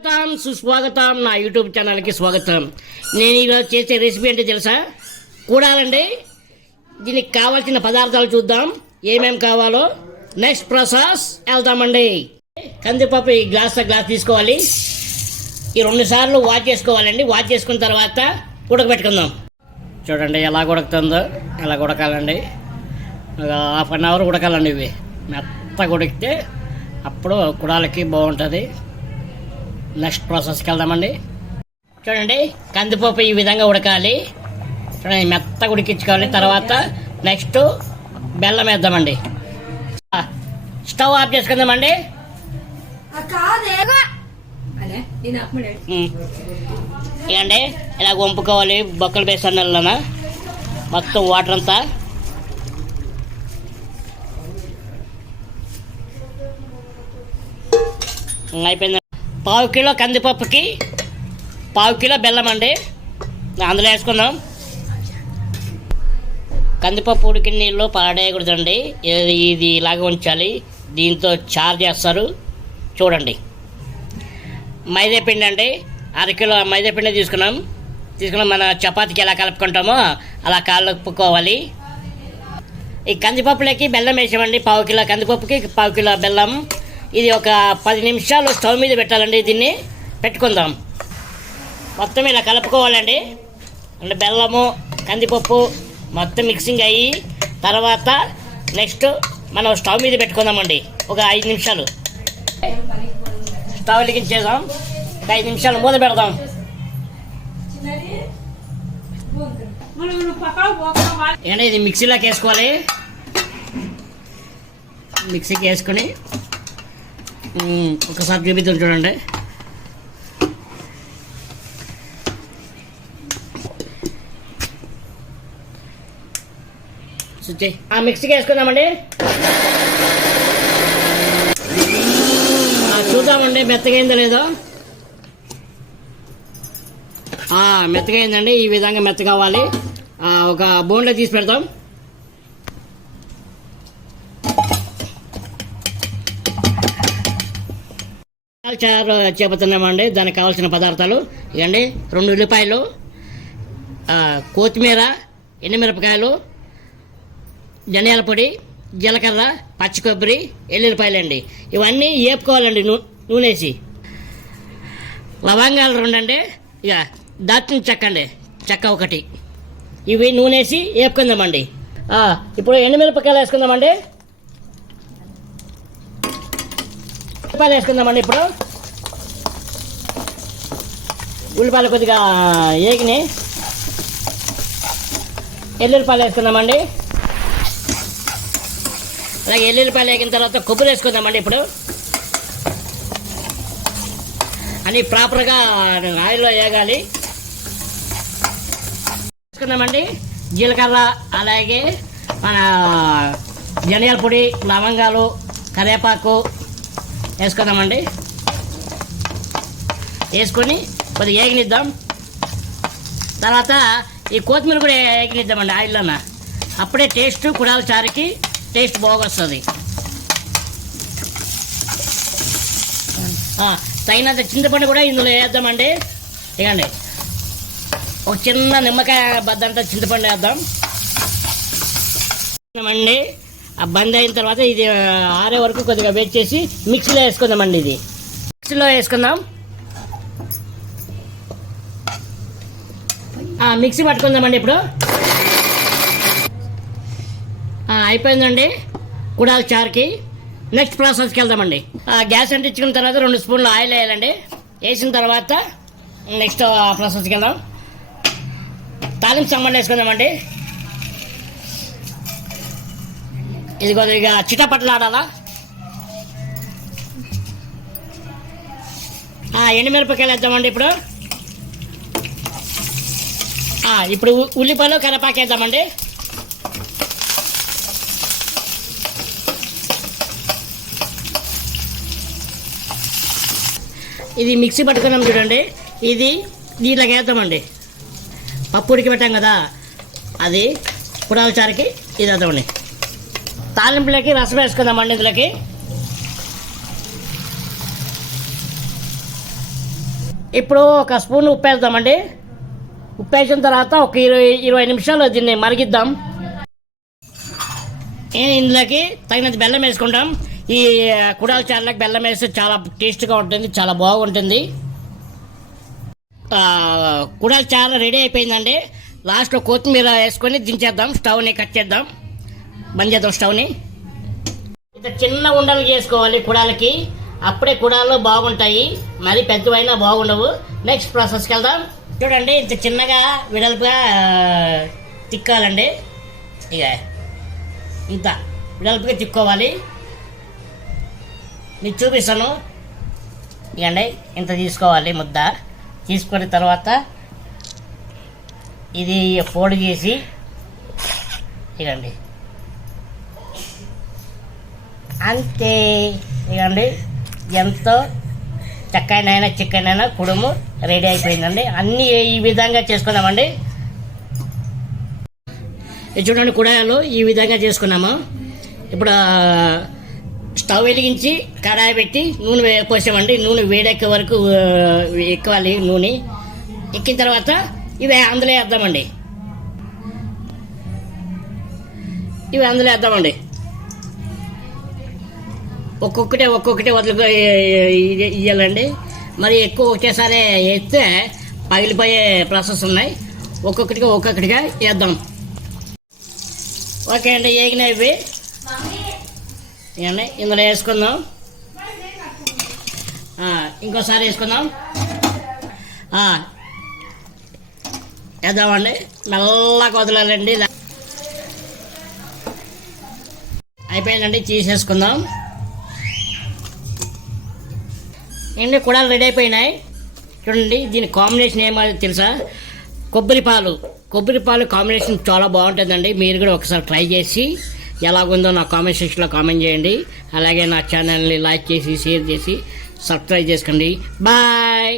సుస్వాగతం నా యూట్యూబ్ ఛానల్కి స్వాగతం. నేను ఈరోజు చేసే రెసిపీ అంటే తెలుసా? కూడాలండి. దీనికి కావాల్సిన పదార్థాలు చూద్దాం ఏమేమి కావాలో. నెక్స్ట్ ప్రాసెస్ వెళ్దామండి. కందిపప్పు ఈ గ్లాస్ తీసుకోవాలి. ఈ 2 సార్లు వాష్ చేసుకోవాలండి. వాష్ చేసుకున్న తర్వాత ఉడకబెట్టుకుందాం. చూడండి ఎలా ఉడుకుతుందో. ఎలా ఉడకాలండి, ఒక ½ అన్ అవర్ ఉడకాలండి. ఇవి మెత్తగా ఉడికితే అప్పుడు కుడాలకి బాగుంటుంది. నెక్స్ట్ ప్రాసెస్కి వెళ్దామండి. చూడండి కందిపప్పు ఈ విధంగా ఉడకాలి. చూడండి మెత్తగా ఉడికించుకోవాలి. తర్వాత నెక్స్ట్ బెల్లం వేద్దామండి. స్టవ్ ఆఫ్ చేసుకుందామండి. ఇదండి ఇలా వంపుకోవాలి. బొక్కలు వేసాను మొత్తం వాటర్ అంతా. అయిపోయింది. ½ కిలో కందిపప్పుకి ½ కిలో బెల్లం అండి. అందులో వేసుకుందాం. కందిపప్పు ఉడికిన నీళ్ళు పాడేయకూడదండి. ఇది ఇలాగ ఉంచాలి. దీంతో చారు చేస్తారు. చూడండి మైదా పిండి అండి. ½ కిలో మైదా పిండి తీసుకున్నాం. మన చపాతీకి ఎలా కలుపుకుంటామో అలా కలుపుకోవాలి. ఈ కందిపప్పులకి బెల్లం వేసామండి. ½ కిలో కందిపప్పుకి ½ కిలో బెల్లం. ఇది ఒక 10 నిమిషాలు స్టవ్ మీద పెట్టాలండి. దీన్ని పెట్టుకుందాం. మొత్తం ఇలా కలుపుకోవాలండి. అంటే బెల్లము కందిపప్పు మొత్తం మిక్సింగ్ అయ్యి తర్వాత నెక్స్ట్ మనం స్టవ్ మీద పెట్టుకుందామండి. ఒక 5 నిమిషాలు స్టవ్ వెలిగించేద్దాం. ఒక 5 నిమిషాలు మూత పెడదాం. ఏంటంటే ఇది మిక్సీలోకి వేసుకోవాలి. మిక్సీకి వేసుకొని ఒకసారి చూపిద్దాం. చూడండి మిక్సీకి వేసుకుందామండి. చూద్దామండి మెత్తగా అయిందో లేదో. మెత్తగా అయిందండి. ఈ విధంగా మెత్తగా కావాలి. ఒక బౌల్లో తీసి పెడతాం. చారు చెబుతున్నామండి. దానికి కావాల్సిన పదార్థాలు ఇవ్వండి. 2 ఉల్లిపాయలు, కొత్తిమీర, ఎండుమిరపకాయలు, ధనియాల పొడి, జీలకర్ర, పచ్చి కొబ్బరి, ఎల్లుల్లిపాయలు అండి. ఇవన్నీ వేపుకోవాలండి నూనెసి. లవంగాలు 2 అండి. ఇక దాల్చిన చెక్క అండి, చెక్క 1. ఇవి నూనెసి వేపుకుందామండి. ఇప్పుడు ఎండుమిరపకాయలు వేసుకుందామండి. ఉల్లిపాయలు వేసుకుందామండి. ఇప్పుడు ఉల్లిపాయలు కొద్దిగా వేగినాయి. ఎల్లుల్లిపాయలు వేసుకుందామండి. అలాగే ఎల్లుల్లిపాయలు వేగిన తర్వాత కొబ్బరి వేసుకుందామండి. ఇప్పుడు అని ప్రాపర్గా ఆయిల్లో వేగాలి. వేసుకుందామండి. జీలకర్ర, అలాగే మన ధనియాల పొడి, లవంగాలు, కరివేపాకు వేసుకుందామండి. వేసుకొని కొద్దిగా ఏగనిద్దాం. తర్వాత ఈ కొత్తిమీర కూడా ఏగనిద్దామండి ఆయిల్లోన. అప్పుడే టేస్ట్ కుడాల చారుకి టేస్ట్ బాగొస్తుంది. తగినంత చింతపండు కూడా ఇందులో వేద్దామండి. ఇవ్వండి ఒక చిన్న నిమ్మకాయ బద్దంతా చింతపండు వేద్దాం అండి. బంద్ అయిన తర్వాత ఇది ఆరే వరకు కొద్దిగా వెయిట్ చేసి మిక్సీలో వేసుకుందామండి. ఇది మిక్సీలో వేసుకుందాం. మిక్సీ పట్టుకుందామండి. ఇప్పుడు అయిపోయిందండి కుడాల చారుకి. నెక్స్ట్ ప్రాసెస్కి వెళ్దామండి. గ్యాస్ అంటించుకున్న తర్వాత 2 స్పూన్లు ఆయిల్ వేయాలండి. వేసిన తర్వాత నెక్స్ట్ ప్రాసెస్కి వెళ్దాం. తాలింపు సామాన్లు వేసుకుందామండి. ఇది కొద్దిగా చిటపట్లాడాలా. ఎండుమిరపకాయలు వేద్దామండి. ఇప్పుడు ఉల్లిపాయలు, కరివేపాకు వేద్దామండి. ఇది మిక్సీ పట్టుకున్నాం చూడండి. ఇది దీంట్లోకి వేద్దామండి. పప్పు ఉడికి పెట్టాం కదా, అది కుడాల చారుకి ఇది వేద్దామండి. తాలింపులకి రసం వేసుకుందామండి. ఇందులోకి ఇప్పుడు ఒక స్పూన్ ఉప్పు వేద్దామండి. ఉప్పు వేసిన తర్వాత ఒక 20 నిమిషాలు దీన్ని మరిగిద్దాం. ఇందులోకి తగినంత బెల్లం వేసుకుంటాం. ఈ కుడాల చారులకు బెల్లం వేస్తే చాలా టేస్ట్గా ఉంటుంది, చాలా బాగుంటుంది. కుడాల చారు రెడీ అయిపోయిందండి. లాస్ట్లో కొత్తిమీర వేసుకొని దించేద్దాం. స్టవ్ని కట్ చేద్దాం, బంద్ చేద్దాం స్టవ్ని. ఇంత చిన్న ఉండలు చేసుకోవాలి కుడాలకి, అప్పుడే కుడాలు బాగుంటాయి. మరి పెద్దవైనా బాగుండవు. నెక్స్ట్ ప్రాసెస్కి వెళ్దాం. చూడండి, ఇంత చిన్నగా విడల్పుగా తిక్కాలండి. ఇక ఇంత విడల్పుగా తిక్కోవాలి. మీకు చూపిస్తాను. ఇకండి ఇంత తీసుకోవాలి ముద్ద. తీసుకున్న తర్వాత ఇది ఫోల్డ్ చేసి ఇకండి అంతే. ఇకండి ఎంతో చక్కనైనా చిక్కనైనా కుడుము రెడీ అయిపోయిందండి. అన్నీ ఈ విధంగా చేసుకున్నామండి. ఇది చూడండి, కుడాయలు ఈ విధంగా చేసుకున్నాము. ఇప్పుడు స్టవ్ వెలిగించి కడాయి పెట్టి నూనె పోసామండి. నూనె వేడెక్కే వరకు ఎక్కాలి. నూనె ఎక్కిన తర్వాత ఇవి అందులో వేద్దామండి. ఒక్కొక్కటే వదులుకో ఇవ్వాలండి. మరి ఎక్కువ ఒకేసారి వేస్తే పగిలిపోయే ప్రాసెస్ ఉన్నాయి. ఒక్కొక్కటిగా వేద్దాం. ఓకే అండి, ఏగినాయి ఇవి. ఇవన్నీ ఇందులో వేసుకుందాం. ఇంకోసారి వేసుకుందాం. వేద్దామండి. మెల్లగా వదలాలండి. అయిపోయిందండి, తీసేసుకుందాం. ఏంటి కుడాలు రెడీ అయిపోయినాయి. చూడండి, దీని కాంబినేషన్ ఏమో తెలుసా? కొబ్బరి పాలు కాంబినేషన్ చాలా బాగుంటుందండి. మీరు కూడా ఒకసారి ట్రై చేసి ఎలాగుందో నా కామెంట్ సెక్షన్లో కామెంట్ చేయండి. అలాగే నా ఛానల్ని లైక్ చేసి షేర్ చేసి సబ్స్క్రైబ్ చేసుకోండి. బాయ్.